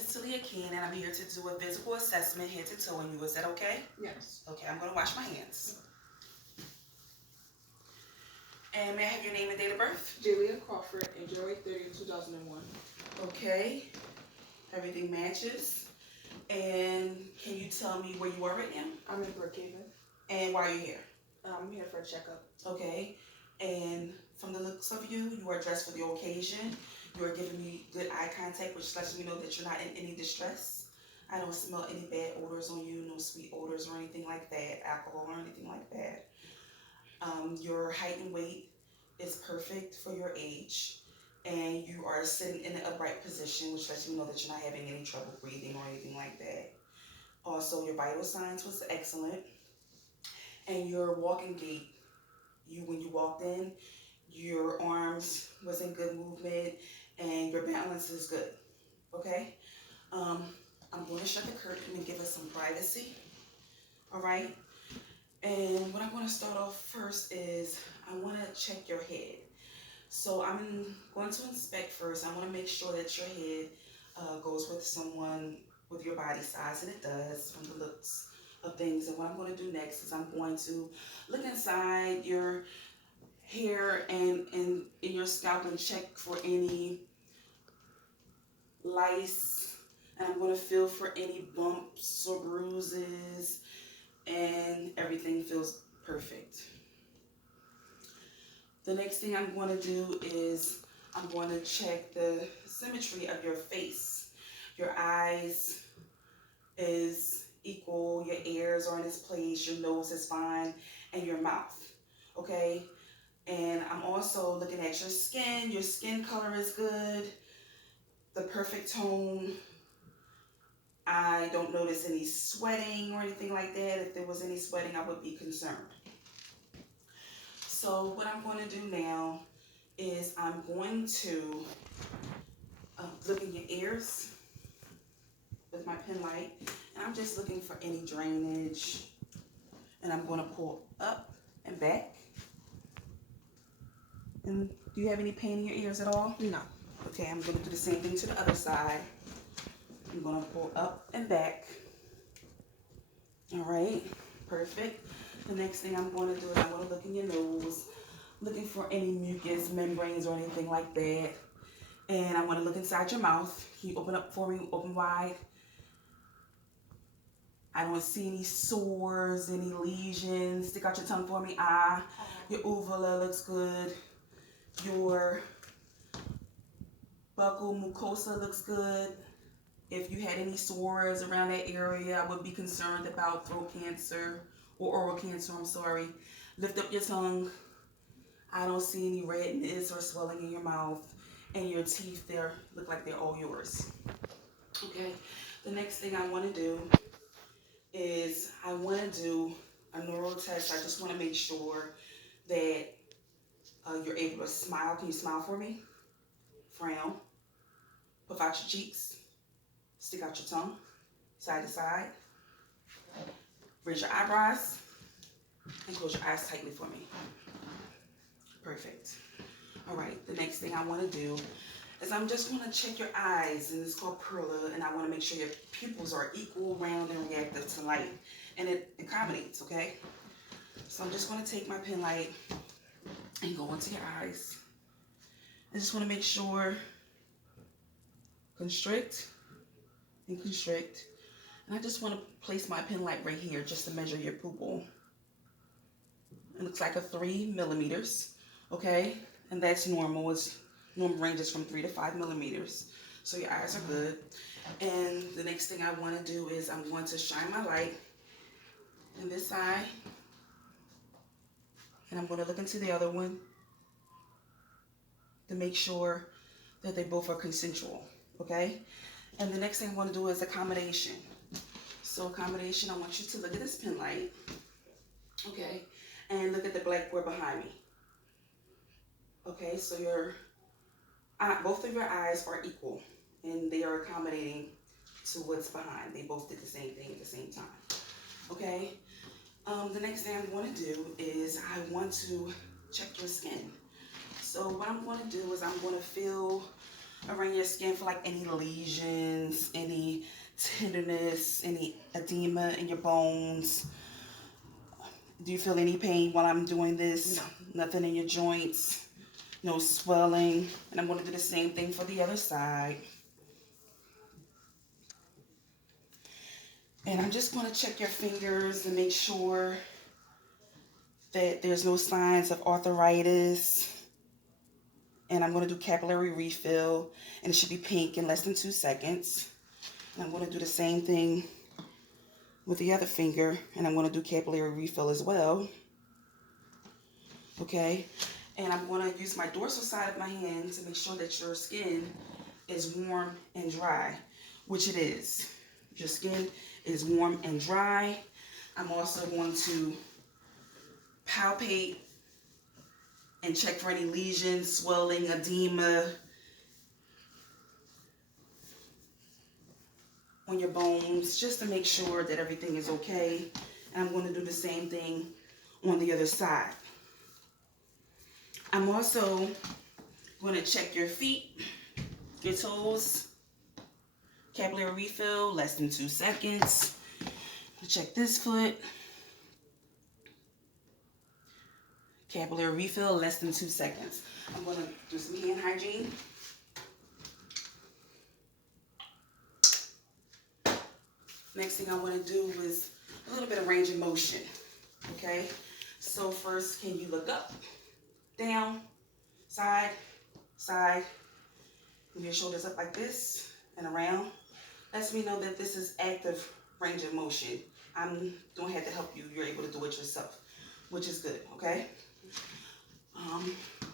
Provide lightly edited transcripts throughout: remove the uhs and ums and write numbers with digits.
is Talia Keen, and I'm here to do a physical assessment head to toe on you. Is that okay? Yes. Okay, I'm going to wash my hands. And may I have your name and date of birth? Julia Crawford and January 30th, 2001. Okay, everything matches. And can you tell me where you are right now? I'm in Brookhaven. And why are you here? I'm here for a checkup. Okay, and from the looks of you, you are dressed for the occasion. You are giving me good eye contact, which lets me know that you're not in any distress. I don't smell any bad odors on you, no sweet odors or anything like that, alcohol or anything like that. Your height and weight is perfect for your age, and you are sitting in an upright position, which lets me know that you're not having any trouble breathing or anything like that. Also, your vital signs was excellent, and your walking gait, when you walked in, your arms was in good movement, and your balance is good. Okay, I'm going to shut the curtain and give us some privacy. All right, and what I'm going to start off first is I want to check your head. So I'm going to inspect first. I want to make sure that your head goes with someone with your body size, and it does from the looks of things. And what I'm going to do next is I'm going to look inside your hair and in your scalp and check for any lice, and I'm going to feel for any bumps or bruises, and everything feels perfect. The next thing I'm going to do is I'm going to check the symmetry of your face. Your eyes is equal, your ears are in its place, your nose is fine, and your mouth, okay? And I'm also looking at your skin. Your skin color is good, the perfect tone. I don't notice any sweating or anything like that. If there was any sweating, I would be concerned. So what I'm going to do now is I'm going to look in your ears with my pen light, and I'm just looking for any drainage, and I'm going to pull up and back. And do you have any pain in your ears at all? No. Okay, I'm going to do the same thing to the other side. I'm going to pull up and back. All right, perfect. The next thing I'm going to do is I'm going to look in your nose, looking for any mucus membranes or anything like that. And I'm going to look inside your mouth. Can you open up for me? Open wide. I don't see any sores, any lesions. Stick out your tongue for me. Your uvula looks good. Your buccal mucosa looks good. If you had any sores around that area, I would be concerned about throat cancer or oral cancer, I'm sorry. Lift up your tongue. I don't see any redness or swelling in your mouth. And your teeth there look like they're all yours. Okay, the next thing I want to do is I want to do a neural test. I just want to make sure that you're able to smile. Can you smile for me? Frown. Puff out your cheeks. Stick out your tongue, side to side. Raise your eyebrows and close your eyes tightly for me. Perfect. All right, the next thing I want to do is I'm just going to check your eyes, and it's called Perla, and I want to make sure your pupils are equal, round, and reactive to light, and it accommodates, okay? So I'm just going to take my pen light and go into your eyes. I just want to make sure, constrict and constrict, and I just want to place my pen light right here just to measure your pupil. It looks like a 3 millimeters, okay? And that's normal. It's normal ranges from 3 to 5 millimeters. So your eyes are good. And the next thing I want to do is I'm going to shine my light in this side. And I'm going to look into the other one to make sure that they both are consensual, okay? And the next thing I want to do is accommodation. So accommodation, I want you to look at this pen light, okay? And look at the blackboard behind me. Okay, so both of your eyes are equal, and they are accommodating to what's behind. They both did the same thing at the same time. Okay, the next thing I'm going to do is I want to check your skin. So what I'm going to do is I'm going to feel around your skin for like any lesions, any tenderness, any edema in your bones. Do you feel any pain while I'm doing this? No. Nothing in your joints? No swelling? And I'm going to do the same thing for the other side. And I'm just going to check your fingers and make sure that there's no signs of arthritis. And I'm going to do capillary refill, and it should be pink in less than 2 seconds. And I'm going to do the same thing with the other finger, and I'm going to do capillary refill as well. Okay, and I'm going to use my dorsal side of my hand to make sure that your skin is warm and dry, which it is. Your skin is warm and dry. I'm also going to palpate and check for any lesions, swelling, edema on your bones, just to make sure that everything is okay. And I'm going to do the same thing on the other side. I'm also going to check your feet, your toes, capillary refill, less than 2 seconds. Check this foot, capillary refill, less than 2 seconds. I'm going to do some hand hygiene. Next thing I want to do is a little bit of range of motion, okay? So first, can you look up, down, side, side, move your shoulders up like this and around. Lets me know that this is active range of motion. I don't have to help you. You're able to do it yourself, which is good, okay?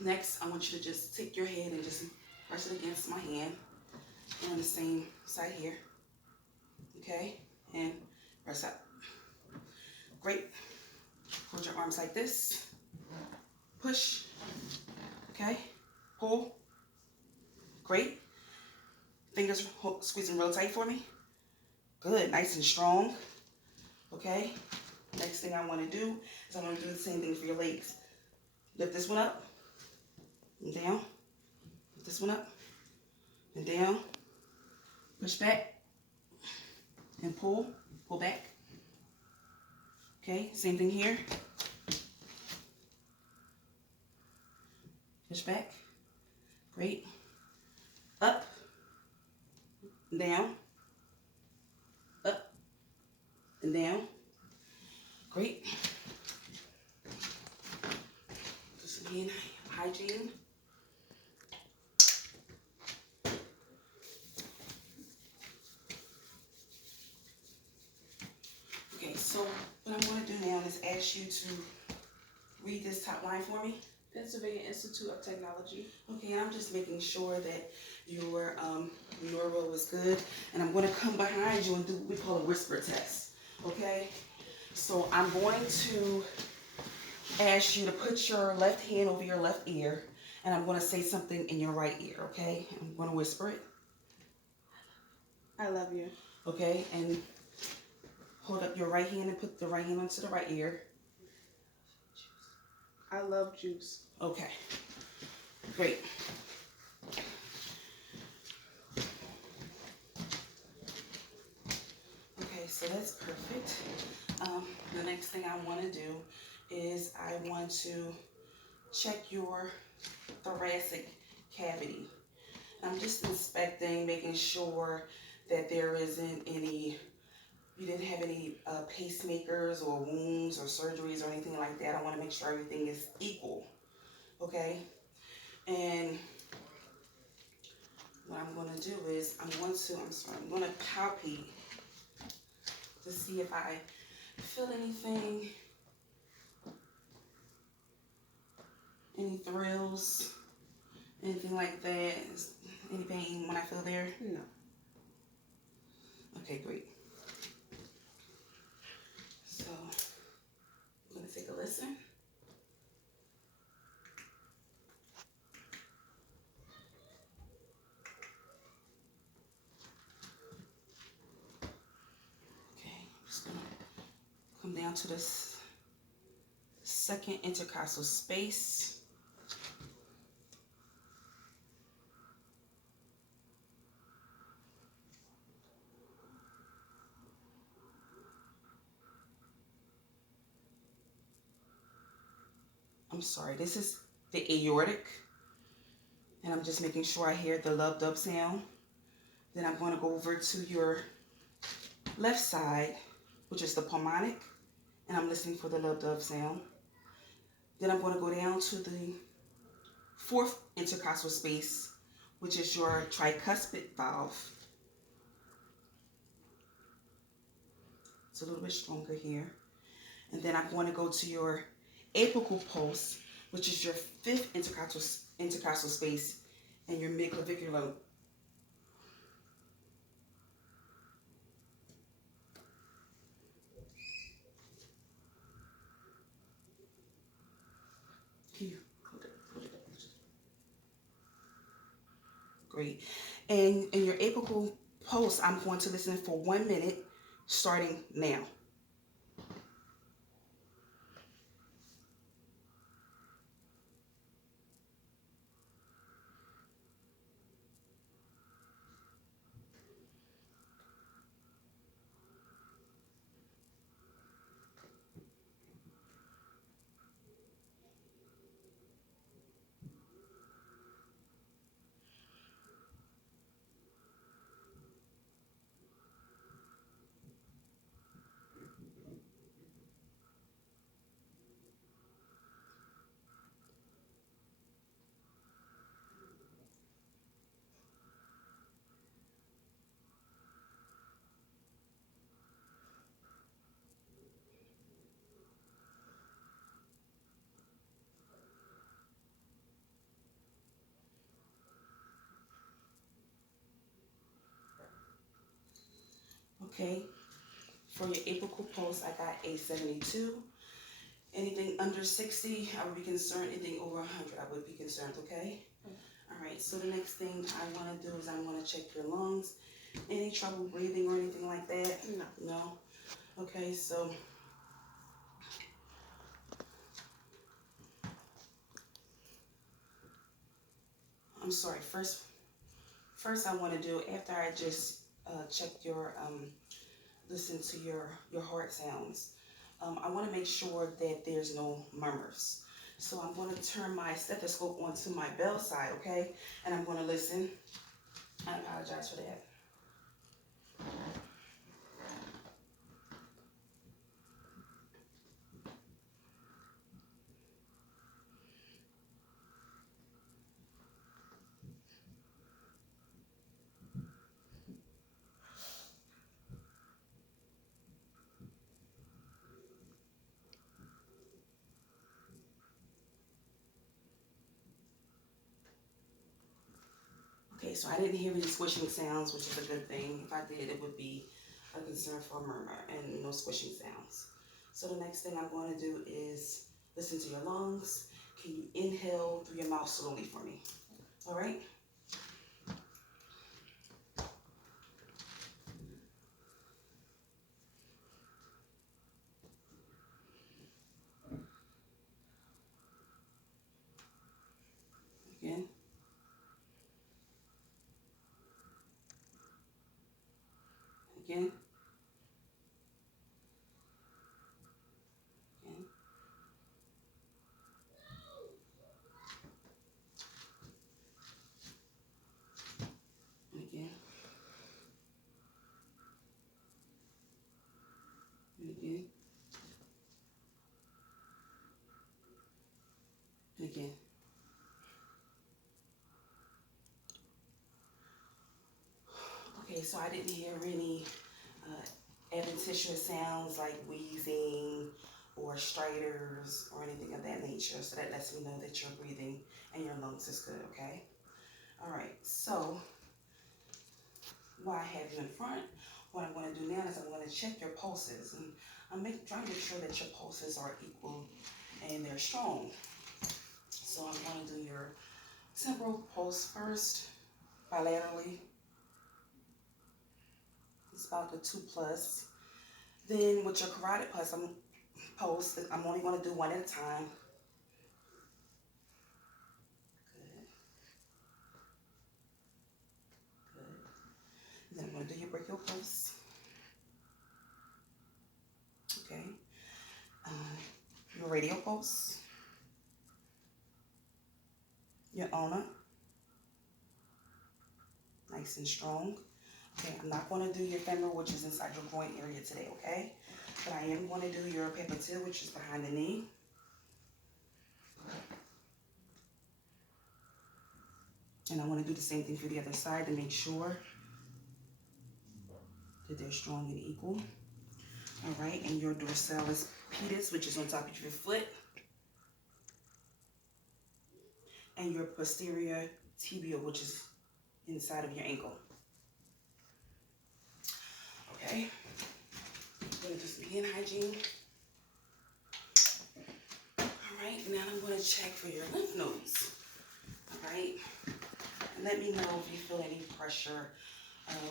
Next, I want you to just take your head and just press it against my hand. And on the same side here, okay? And press up. Great. Hold your arms like this. Push. Okay. Pull. Great. Fingers squeezing real tight for me. Good. Nice and strong. Okay. Next thing I want to do is I'm going to do the same thing for your legs. Lift this one up and down. Lift this one up and down. Push back and pull. Pull back. Okay. Same thing here. Push back. Great. Up. Down. Up. And down. Great. Do some hand hygiene. Okay, so what I'm going to do now is ask you to read this top line for me. Pennsylvania Institute of Technology. Okay, and I'm just making sure that your neuro is good. And I'm going to come behind you and do what we call a whisper test. Okay? So I'm going to ask you to put your left hand over your left ear. And I'm going to say something in your right ear. Okay? I'm going to whisper it. I love you. Okay? And hold up your right hand and put the right hand onto the right ear. I love juice. Okay. Great. Okay, so that's perfect. The next thing I want to do is I want to check your thoracic cavity. I'm just inspecting, making sure that there isn't any, you didn't have any pacemakers or wounds or surgeries or anything like that. I want to make sure everything is equal. Okay? And what I'm going to do is I'm going to palpate to see if I feel anything, any thrills, anything like that. Any pain when I feel there? No. Okay, great. So I'm going to take a listen. Come down to this second intercostal space. I'm sorry, this is the aortic. And I'm just making sure I hear the lub dub sound. Then I'm going to go over to your left side, which is the pulmonic, and I'm listening for the lub dub sound. Then I'm going to go down to the fourth intercostal space, which is your tricuspid valve. It's a little bit stronger here. And then I'm going to go to your apical pulse, which is your fifth intercostal space, and your midclavicular. Can you hold it up? Great. And in your apical pulse, I'm going to listen for 1 minute, starting now. Okay. For your apical pulse, I got a 72. Anything under 60, I would be concerned. Anything over 100, I would be concerned, okay? All right, so the next thing I want to do is I'm going to check your lungs. Any trouble breathing or anything like that? No. No? Okay, so I'm sorry. First I want to do, after I just check your, listen to your heart sounds, I want to make sure that there's no murmurs. So I'm going to turn my stethoscope onto my bell side, okay? And I'm going to listen. I apologize for that. Okay, so I didn't hear any squishing sounds, which is a good thing. If I did, it would be a concern for a murmur and no squishing sounds. So the next thing I'm going to do is listen to your lungs. Can you inhale through your mouth slowly for me? All right? Again. Again. Again. And again. And again. And again. Okay, so I didn't hear any adventitious sounds like wheezing or striders or anything of that nature. So that lets me know that you're breathing and your lungs is good, okay? All right, so while I have you in front, what I'm going to do now is I'm going to check your pulses. And I'm trying to make sure that your pulses are equal and they're strong. So I'm going to do your temporal pulse first, bilaterally. It's about the 2+. Then with your carotid pulse, I'm only going to do one at a time. Good. Good. Then I'm going to do your brachial pulse. Okay. Your radial pulse. your ulna, nice and strong. Okay, I'm not going to do your femur, which is inside your groin area today, okay? But I am going to do your popliteal, which is behind the knee. And I want to do the same thing for the other side to make sure that they're strong and equal. All right, and your dorsalis pedis, which is on top of your foot. And your posterior tibial, which is inside of your ankle. Okay, I'm going to do some hand hygiene. All right, now I'm going to check for your lymph nodes. All right, and let me know if you feel any pressure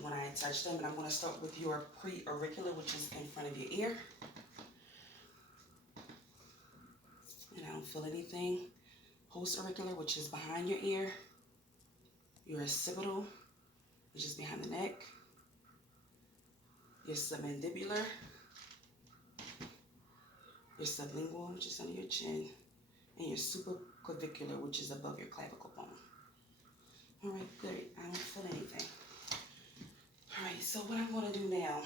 when I touch them. And I'm going to start with your preauricular, which is in front of your ear. And I don't feel anything. Postauricular, which is behind your ear. Your occipital, which is behind the neck. Your submandibular. Your sublingual, which is under your chin. And your supraclavicular, which is above your clavicle bone. All right, good. I don't feel anything. All right, so what I'm going to do now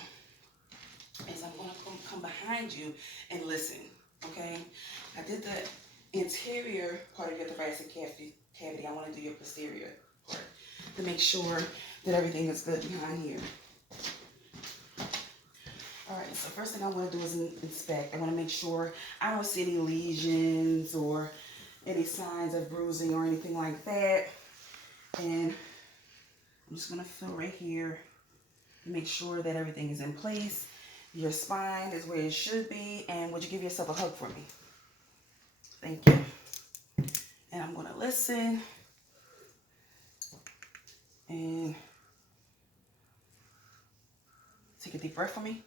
is I'm going to come behind you and listen, okay? I did the anterior part of your thoracic cavity. I want to do your posterior part to make sure that everything is good behind here. All right, so first thing I want to do is inspect. I want to make sure I don't see any lesions or any signs of bruising or anything like that. And I'm just going to feel right here to make sure that everything is in place. Your spine is where it should be. And would you give yourself a hug for me? Thank you. And I'm going to listen. And take a deep breath for me.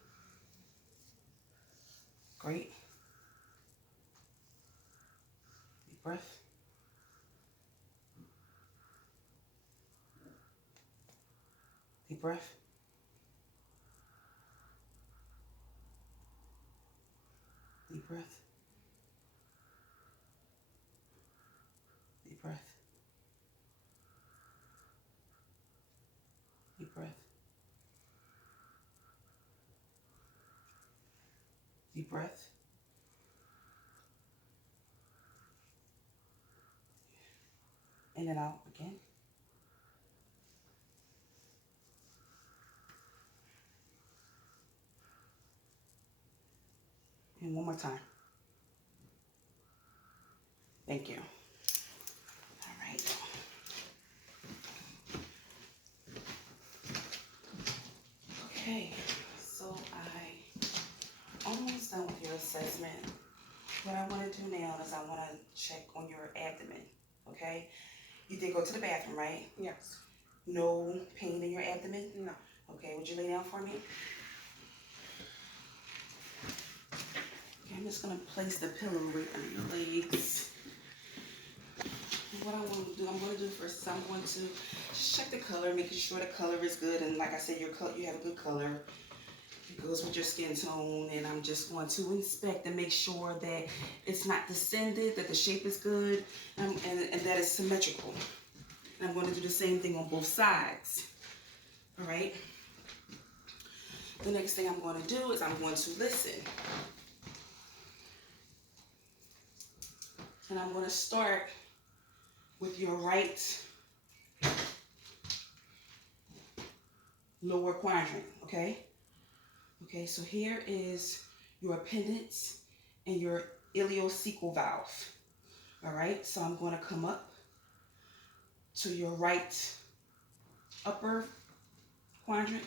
Great. Deep breath. Deep breath. Deep breath. Deep breath. Deep breath. Deep breath. In and out again. And one more time. Thank you. All right. Okay, so I almost done with your assessment. What I want to do now is I want to check on your abdomen, okay? You did go to the bathroom, right? Yes. No pain in your abdomen? No. Okay, would you lay down for me? Okay, I'm just going to place the pillow right under your legs. And what I want to do, I'm going to do first is I'm going to just check the color, making sure the color is good. And like I said, you have a good color. It goes with your skin tone. And I'm just going to inspect and make sure that it's not descended, that the shape is good, and that it's symmetrical. And I'm going to do the same thing on both sides. All right? The next thing I'm going to do is I'm going to listen. And I'm going to start with your right lower quadrant, okay? Okay, so here is your appendix and your ileocecal valve. All right, so I'm going to come up to your right upper quadrant.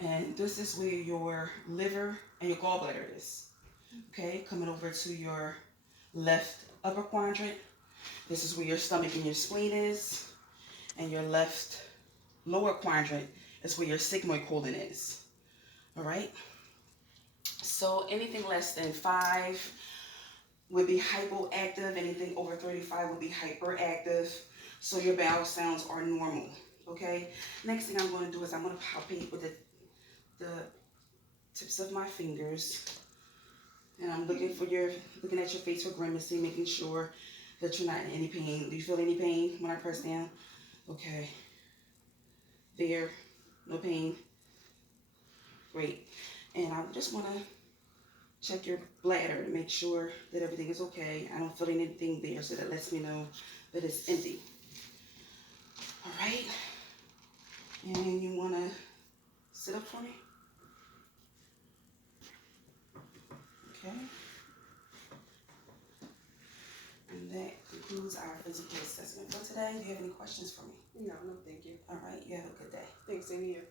And this is where your liver and your gallbladder is. Okay, coming over to your left upper quadrant. This is where your stomach and your spleen is. And your left lower quadrant is where your sigmoid colon is. All right. So anything less than 5 would be hypoactive. Anything over 35 would be hyperactive. So your bowel sounds are normal. Okay. Next thing I'm going to do is I'm going to palpate with the tips of my fingers. And I'm looking at your face for grimacing, making sure that you're not in any pain. Do you feel any pain when I press down? Okay. There. No pain. Great. And I just want to check your bladder to make sure that everything is okay. I don't feel anything there, so that lets me know that it's empty. All right. And you want to sit up for me? Okay. And that concludes our physical assessment for today. Do you have any questions for me? No, no, thank you. All right. You have a good day. Thanks, same to you.